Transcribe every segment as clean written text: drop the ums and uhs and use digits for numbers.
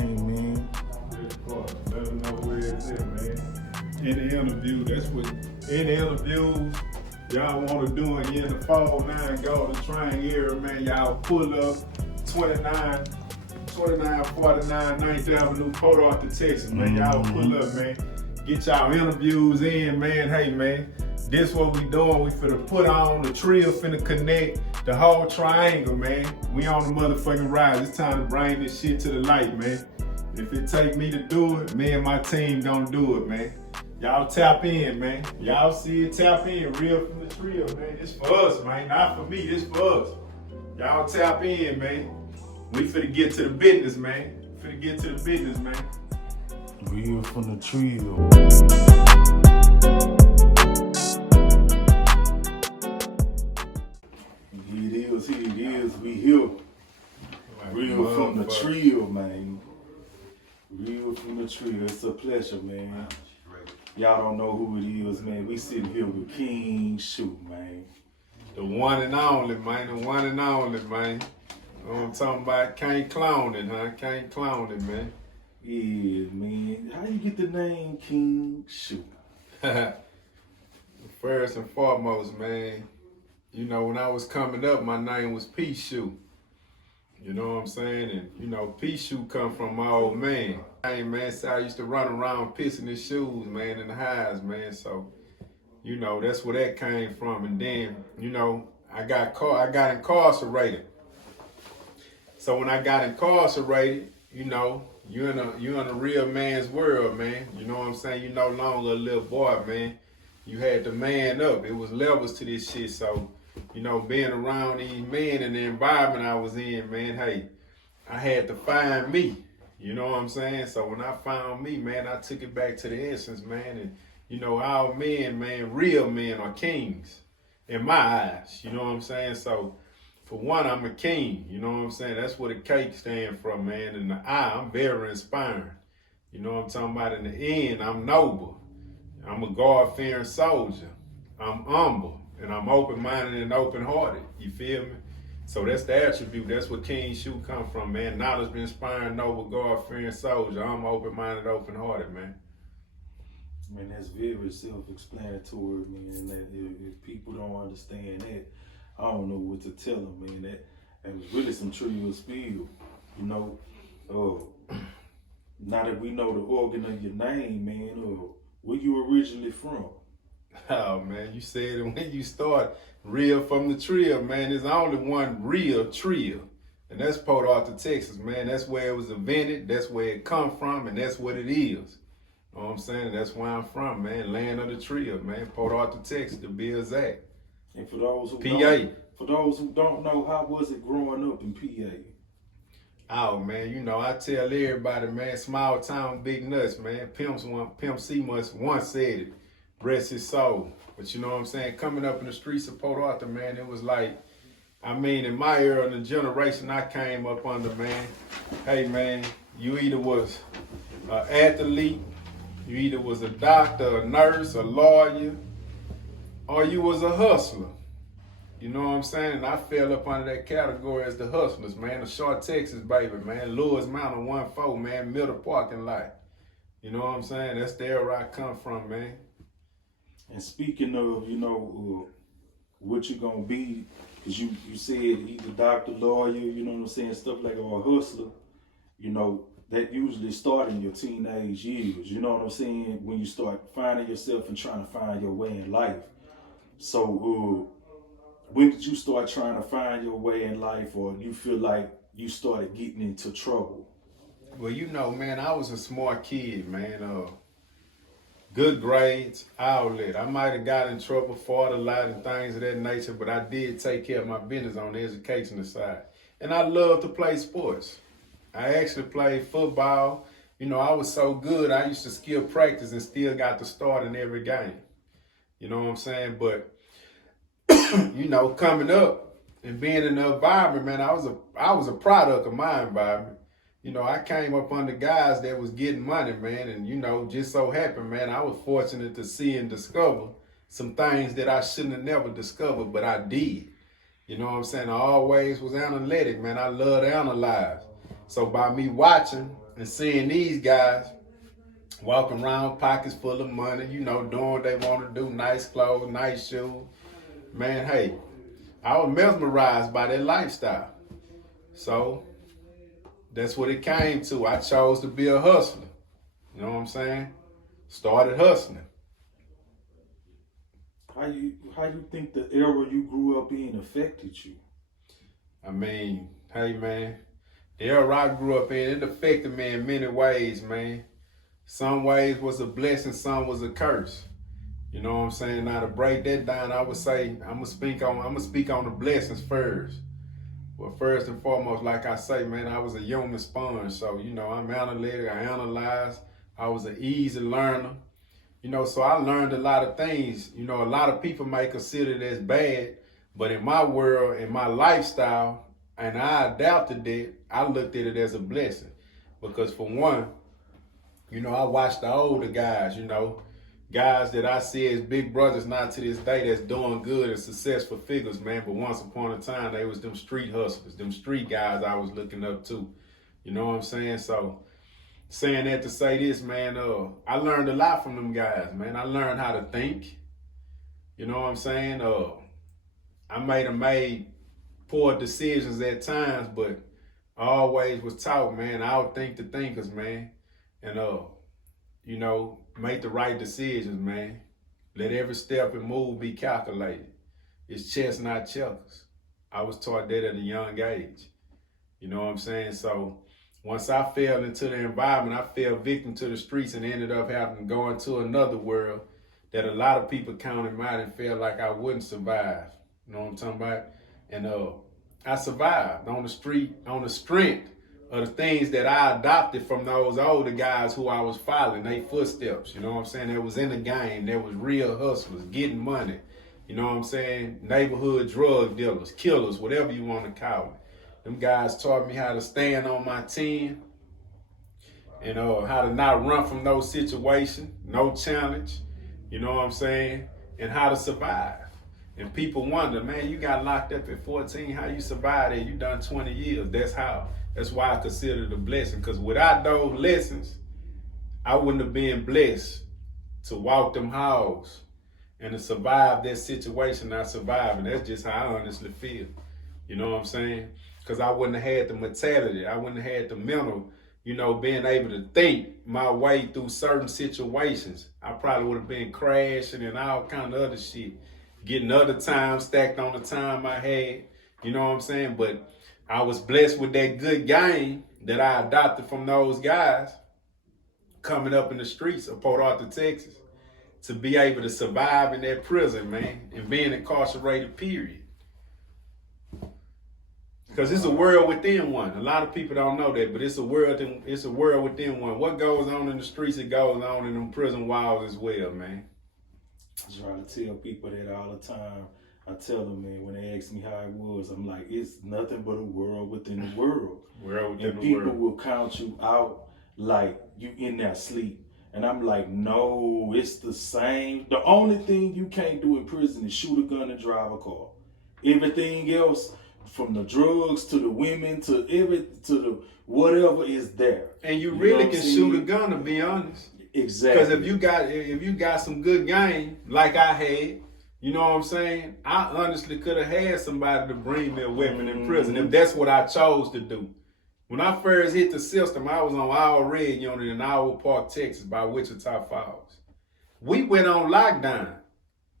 name, man. Let them know where it's at, man. In the interview, that's what, in the interviews, y'all want to do it in the 409 Golden Triangle area, man. Y'all pull up 2949 9th Avenue, Port Arthur, Texas, man. Y'all pull up, man. Get y'all interviews in, man. Hey, man, this what we doing. We finna put on the Trill, finna connect the whole triangle, man. We on the motherfucking ride. It's time to bring this shit to the light, man. If it take me to do it, me and my team gonna do it, man. Y'all tap in, man. Y'all see it, tap in. Real from the Trill, man. It's for us, man. Not for me, it's for us. Y'all tap in, man. We finna get to the business, man. Finna get to the business, man. Real from the Trill. Here it is, we here. Real from the Trill, man. Real from the Trill. It's a pleasure, man. Y'all don't know who it is, man. We sitting here with King Sho, man. The one and only, man. The one and only, man. You know what I'm talking about? Can't clone it, huh? Can't clone it, man. Yeah, man. How you get the name King Sho? First and foremost, man, you know, when I was coming up, my name was KingShoo. You know what I'm saying? And, you know, KingShoo come from my old man. Hey, man, so I used to run around pissing his shoes, man, in the highs, man. So, you know, that's where that came from. And then, you know, I got incarcerated. So when I got incarcerated, you know, you're in a real man's world, man. You know what I'm saying? You're no longer a little boy, man. You had to man up. It was levels to this shit. So, you know, being around these men and the environment I was in, man, hey, I had to find me. You know what I'm saying? So when I found me, man, I took it back to the essence, man. And, you know, our men, man, real men are kings in my eyes. You know what I'm saying? So, for one, I'm a king. You know what I'm saying? That's what a cake stands for, man. And the I, I'm very inspiring. You know what I'm talking about? In the end, I'm noble. I'm a God-fearing soldier. I'm humble. And I'm open-minded and open-hearted. You feel me? So that's the attribute. That's where KingShoo come from, man. Knowledge, inspiring, noble, God-fearing soldier. I'm open-minded, open-hearted, man. Man, that's very self-explanatory, man. That if people don't understand that, I don't know what to tell them, man. That was really some Trill spiel, you know. Now that we know the organ of your name, man, where you originally from? Oh, man, you said it when you start. Real from the Trill, man. There's only one real Trill, and that's Port Arthur, Texas, man. That's where it was invented. That's where it come from, and that's what it is. You know what I'm saying? That's where I'm from, man. Land of the Trill, man. Port Arthur, Texas, to be exact. And for those who don't know, how was it growing up in PA? Oh, man, you know, I tell everybody, man, small town, big nuts, man. Pimp C once said it, rest his soul. But you know what I'm saying? Coming up in the streets of Port Arthur, man, it was like, I mean, in my era, in the generation I came up under, man, hey, man, you either was an athlete, you either was a doctor, a nurse, a lawyer, or you was a hustler. You know what I'm saying? And I fell up under that category as the hustlers, man. The Short Texas, baby, man. Lewis Mountain 1-4, man. Middle parking lot. You know what I'm saying? That's the era I come from, man. And speaking of, you know, what you gonna be, because you said either doctor, lawyer, you know what I'm saying, stuff like or a hustler, you know, that usually start in your teenage years. You know what I'm saying? When you start finding yourself and trying to find your way in life. So, when did you start trying to find your way in life, or you feel like you started getting into trouble? Well, you know, man, I was a smart kid, man. Good grades, outlet. I might have got in trouble, fought a lot and things of that nature, but I did take care of my business on the educational side. And I love to play sports. I actually played football. You know, I was so good, I used to skip practice and still got to start in every game. You know what I'm saying? But you know, coming up and being in the environment, man, I was a product of my environment. You know, I came up under guys that was getting money, man, and you know, just so happened, man, I was fortunate to see and discover some things that I shouldn't have never discovered, but I did. You know what I'm saying? I always was analytic, man. I love to analyze. So by me watching and seeing these guys walking around pockets full of money, you know, doing what they want to do, nice clothes, nice shoes. Man, hey, I was mesmerized by that lifestyle. So that's what it came to. I chose to be a hustler. You know what I'm saying? Started hustling. How you think the era you grew up in affected you? I mean, hey man, the era I grew up in, it affected me in many ways, man. Some ways was a blessing, some was a curse. You know what I'm saying? Now to break that down, I would say I'm gonna speak on the blessings first. Well, first and foremost, like I say, man, I was a human sponge. So, you know, I'm analytic, I analyze. I was an easy learner. You know, so I learned a lot of things. You know, a lot of people may consider it as bad, but in my world, in my lifestyle, and I adapted it, I looked at it as a blessing. Because for one, you know, I watched the older guys, you know, guys that I see as big brothers not to this day that's doing good and successful figures, man. But once upon a time, they was them street hustlers, them street guys I was looking up to. You know what I'm saying? So saying that to say this, man, I learned a lot from them guys, man. I learned how to think. You know what I'm saying? I made poor decisions at times, but I always was taught, man, outthink the thinkers, man. And you know, make the right decisions, man. Let every step and move be calculated. It's chess, not checkers. I was taught that at a young age. You know what I'm saying? So once I fell into the environment, I fell victim to the streets and ended up having to go into another world that a lot of people counted mine and felt like I wouldn't survive. You know what I'm talking about? And I survived on the street, on the strength of the things that I adopted from those older guys who I was following, their footsteps. You know what I'm saying? That was in the game. There was real hustlers, getting money. You know what I'm saying? Neighborhood drug dealers, killers, whatever you want to call it. Them guys taught me how to stand on my 10 and how to not run from no situation, no challenge. You know what I'm saying? And how to survive. And people wonder, man, you got locked up at 14. How you survived it? You done 20 years. That's how. That's why I consider it a blessing. Because without those lessons, I wouldn't have been blessed to walk them halls and to survive that situation I survived. And that's just how I honestly feel. You know what I'm saying? Because I wouldn't have had the mentality. I wouldn't have had the mental, you know, being able to think my way through certain situations. I probably would have been crashing and all kind of other shit. Getting other time stacked on the time I had. You know what I'm saying? But I was blessed with that good game that I adopted from those guys coming up in the streets of Port Arthur, Texas, to be able to survive in that prison, man, and being incarcerated, period. Because it's a world within one. A lot of people don't know that, but it's a world within one. What goes on in the streets, it goes on in them prison walls as well, man. I try to tell people that all the time. I tell them, man, when they ask me how it was, I'm like, it's nothing but a world within the world. And people will count you out like you in that sleep. And I'm like, no, it's the same. The only thing you can't do in prison is shoot a gun and drive a car. Everything else, from the drugs to the women to the whatever, is there. And you really can shoot a gun, to be honest. Exactly. Because if you got some good game, like I had, you know what I'm saying? I honestly could have had somebody to bring me a weapon in prison if that's what I chose to do. When I first hit the system, I was on All Red Unit in Iowa Park, Texas, by Wichita Falls. We went on lockdown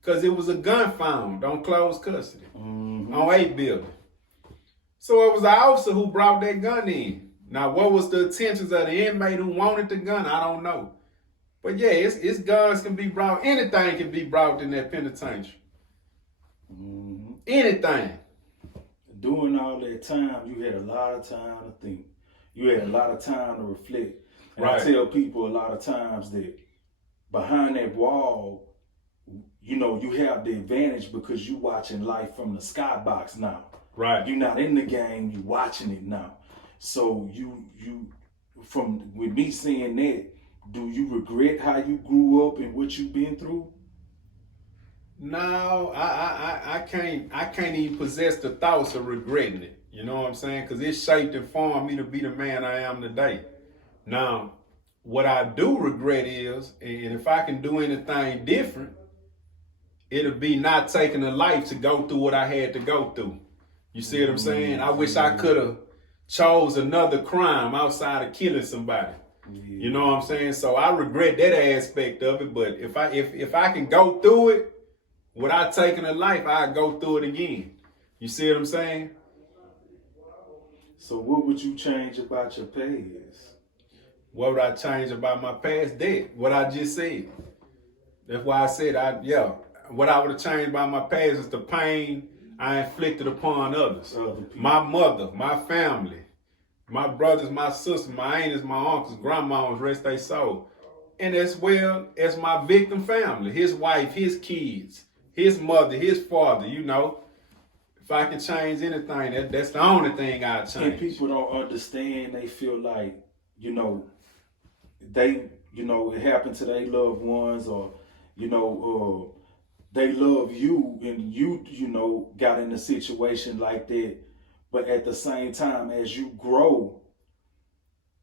because it was a gun found on closed custody on 8 building. So it was the officer who brought that gun in. Now, what was the intentions of the inmate who wanted the gun? I don't know. But yeah, it's guns can be brought. Anything can be brought in that penitentiary. Anything. During all that time, you had a lot of time to think. You had a lot of time to reflect. And I tell people a lot of times that behind that wall, you know, you have the advantage because you watching life from the skybox now. Right. You're not in the game, you watching it now. So with me saying that, do you regret how you grew up and what you've been through? No, I can't even possess the thoughts of regretting it. You know what I'm saying? Because it shaped and formed me to be the man I am today. Now, what I do regret is, and if I can do anything different, it'll be not taking a life to go through what I had to go through. You see what I'm saying? I wish I could have chose another crime outside of killing somebody. You know what I'm saying? So I regret that aspect of it. But if I can go through it without taking a life, I go through it again. You see what I'm saying? So what would you change about your past? What would I change about my past? That what I just said. That's why I said what I would have changed about my past is the pain I inflicted upon others. My mother, my family, my brothers, my sisters, my aunts, my uncles, grandmas, rest they soul. And as well as my victim family, his wife, his kids, his mother, his father, you know. If I can change anything, that's the only thing I change. And people don't understand, they feel like, you know, it happened to their loved ones, or, they love you and you got in a situation like that. But at the same time, as you grow,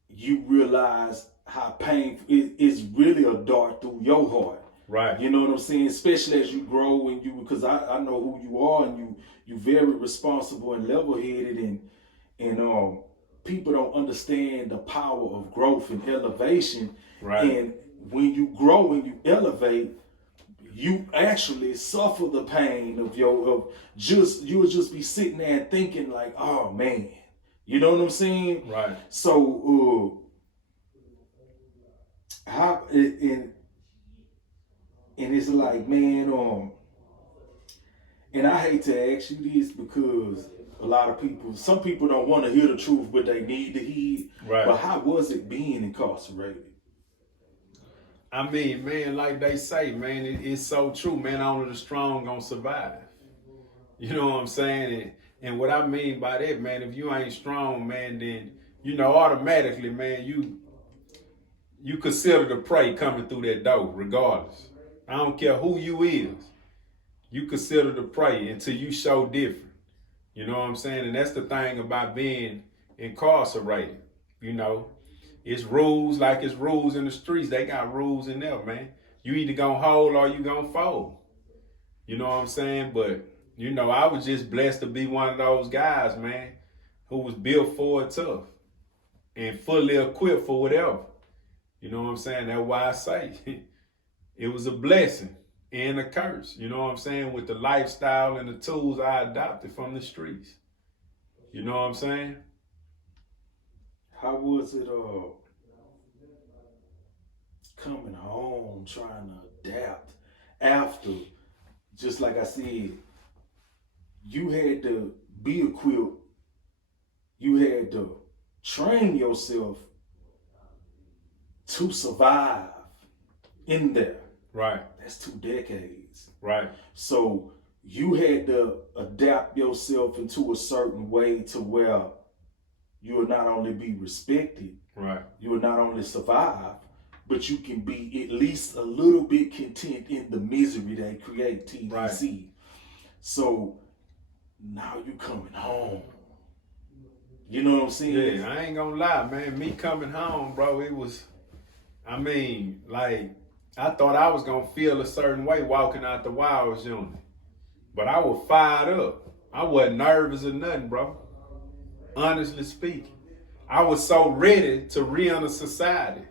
you realize how painful it is, really a dart through your heart. Right. You know what I'm saying? Especially as you grow and because I know who you are, and you very responsible and level-headed, and people don't understand the power of growth and elevation. Right. And when you grow and you elevate, you actually suffer the pain of you'll just be sitting there and thinking like, oh man, you know what I'm saying? Right. So and it's like, man, and I hate to ask you this because some people don't want to hear the truth, but they need to hear. Right. But how was it being incarcerated? I mean, man, like they say, man, it's so true, man. Only the strong gonna survive. You know what I'm saying? And what I mean by that, man, if you ain't strong, man, then automatically, man, you consider the prey coming through that door, regardless. I don't care who you is. You consider the prey until you show different. You know what I'm saying? And that's the thing about being incarcerated. It's rules like it's rules in the streets. They got rules in there, man. You either gonna hold or you gonna fold. You know what I'm saying? But, I was just blessed to be one of those guys, man, who was built for it tough and fully equipped for whatever. You know what I'm saying? That's why I say it was a blessing and a curse. You know what I'm saying? With the lifestyle and the tools I adopted from the streets. You know what I'm saying? How was it coming home, trying to adapt after, just like I said, you had to be equipped, you had to train yourself to survive in there. Right. That's 2 decades. Right. So you had to adapt yourself into a certain way to where you will not only be respected, right, you will not only survive, but you can be at least a little bit content in the misery they create, TDC. Right. So now you coming home. You know what I'm saying? Yeah, I ain't gonna lie, man. Me coming home, bro, it was, I thought I was gonna feel a certain way walking out the Wilds unit. But I was fired up. I wasn't nervous or nothing, bro. Honestly speaking, I was so ready to re-enter society.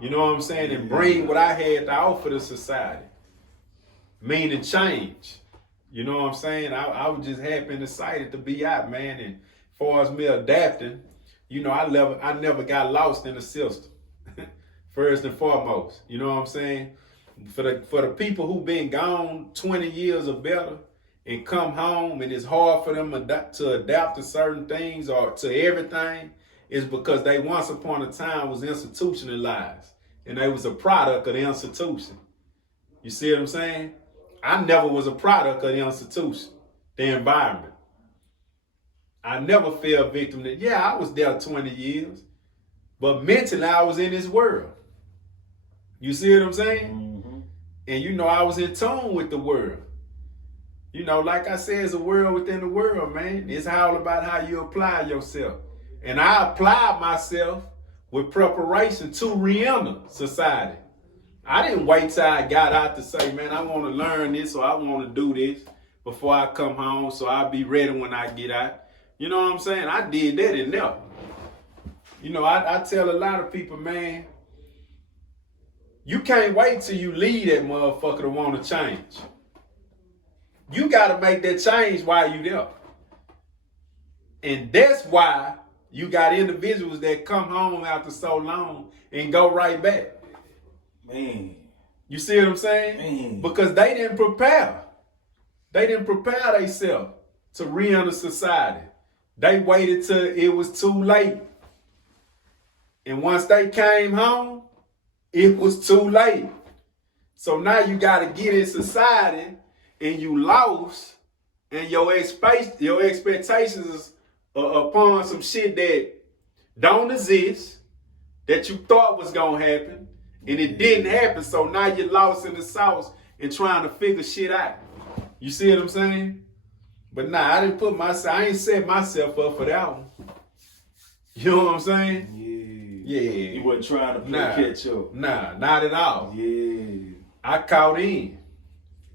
You know what I'm saying? And bring what I had to offer to society. Meaning change. You know what I'm saying? I was just happy and excited to be out, man. And as far as me adapting, I never got lost in the system. First and foremost. You know what I'm saying? For the people who've been gone 20 years or better, and come home and it's hard for them to adapt to certain things or to everything, is because they once upon a time was institutionalized and they was a product of the institution. You see what I'm saying? I never was a product of the institution, the environment. I never fell victim to, I was there 20 years, but mentally I was in this world. You see what I'm saying? Mm-hmm. And I was in tune with the world. Like I said, it's a world within the world, man. It's all about how you apply yourself. And I applied myself with preparation to re-enter society. I didn't wait till I got out to say, man, I want to learn this or I want to do this before I come home so I'll be ready when I get out. You know what I'm saying? I did that in there. You know, I tell a lot of people, man, you can't wait till you leave that motherfucker to want to change. You got to make that change while you there. And that's why you got individuals that come home after so long and go right back. Man. You see what I'm saying? Man. Because they didn't prepare. They didn't prepare themselves to re-enter society. They waited till it was too late. And once they came home, it was too late. So now you got to get in society and you lost, and your expectations is upon some shit that don't exist, that you thought was going to happen, and it didn't happen. So now you're lost in the sauce and trying to figure shit out. You see what I'm saying? But nah, I ain't set myself up for that one. You know what I'm saying? Yeah. Yeah. You wasn't trying to play catch up. Nah, not at all. Yeah. I caught in.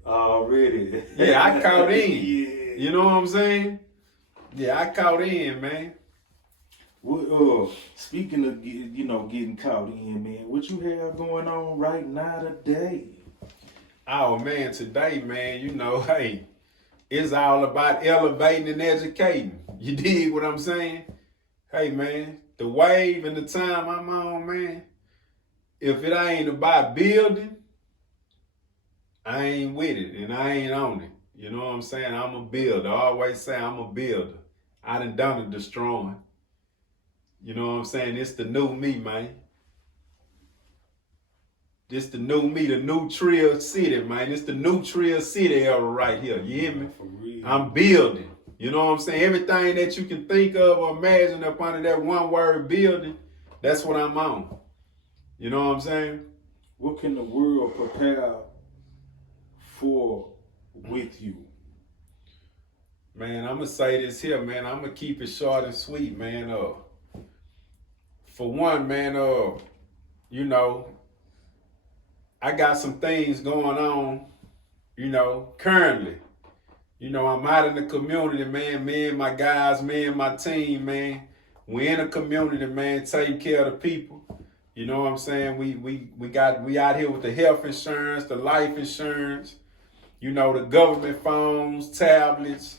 Already. Yeah, I caught in. Yeah. You know what I'm saying? Yeah, I caught in, man. Well, speaking of getting caught in, man, what you have going on right now today? Oh man, today, man, you know, hey, it's all about elevating and educating. You dig what I'm saying? Hey man, the wave and the time I'm on, man, if it ain't about building, I ain't with it and I ain't on it. You know what I'm saying? I'm a builder. I always say I'm a builder. I done it destroying. You know what I'm saying? It's the new me, man. This the new me, the new Trill City, man. It's the new Trill City era right here. You hear me? For real. I'm building. You know what I'm saying? Everything that you can think of or imagine up under that one word building, that's what I'm on. You know what I'm saying? What can the world prepare for with you? Man, I'm going to say this here, man. I'm going to keep it short and sweet, man. For one, man, you know, I got some things going on, you know, currently. You know, I'm out in the community, man. Me and my guys, me and my team, man. We in the community, man, taking care of the people. You know what I'm saying? We out here with the health insurance, the life insurance, you know, the government phones, tablets,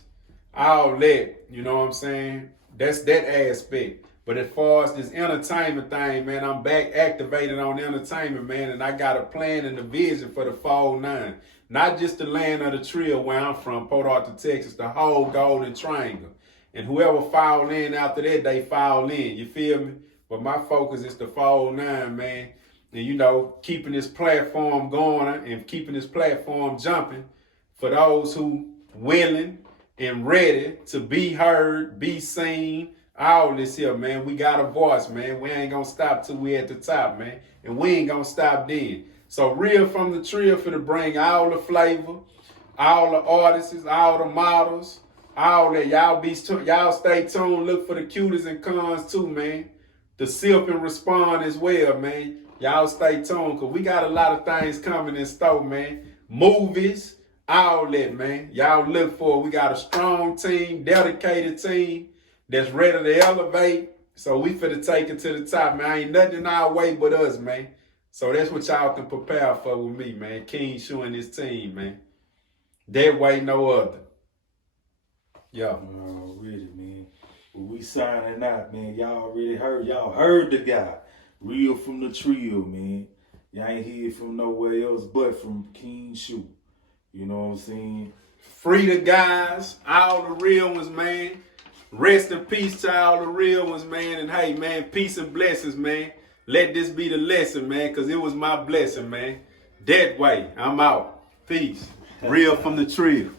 all that. You know what I'm saying? That's that aspect. But as far as this entertainment thing, man, I'm back activated on entertainment, man, and I got a plan and a vision for the Fall 9. Not just the land of the Trill where I'm from, Port Arthur, Texas, the whole Golden Triangle. And whoever fall in after that, they fall in. You feel me? But my focus is the Fall 9, man. And, you know, keeping this platform going and keeping this platform jumping for those who willing and ready to be heard, be seen, all this here, man. We got a voice, man. We ain't gonna stop till we at the top, man. And we ain't gonna stop then. So Real from the Trill for to bring all the flavor, all the artists, all the models, all that. Y'all stay tuned. Look for the cuties and cons too, man. The sip and respond as well, man. Y'all stay tuned, cause we got a lot of things coming in store, man. Movies, all that, man. Y'all look for it. We got a strong team, dedicated team that's ready to elevate. So we finna take it to the top, man. Ain't nothing in our way but us, man. So that's what y'all can prepare for with me, man. King Sho and his team, man. That way, no other. Yeah. Already, man. Well, we signing out, man. Y'all already heard. Y'all heard the guy. Real from the Trill, man. Y'all ain't hear from nowhere else but from King Sho. You know what I'm saying? Free the guys, all the real ones, man. Rest in peace to all the real ones, man. And hey, man, peace and blessings, man. Let this be the lesson, man, because it was my blessing, man. That way, I'm out. Peace. Real from the Trill.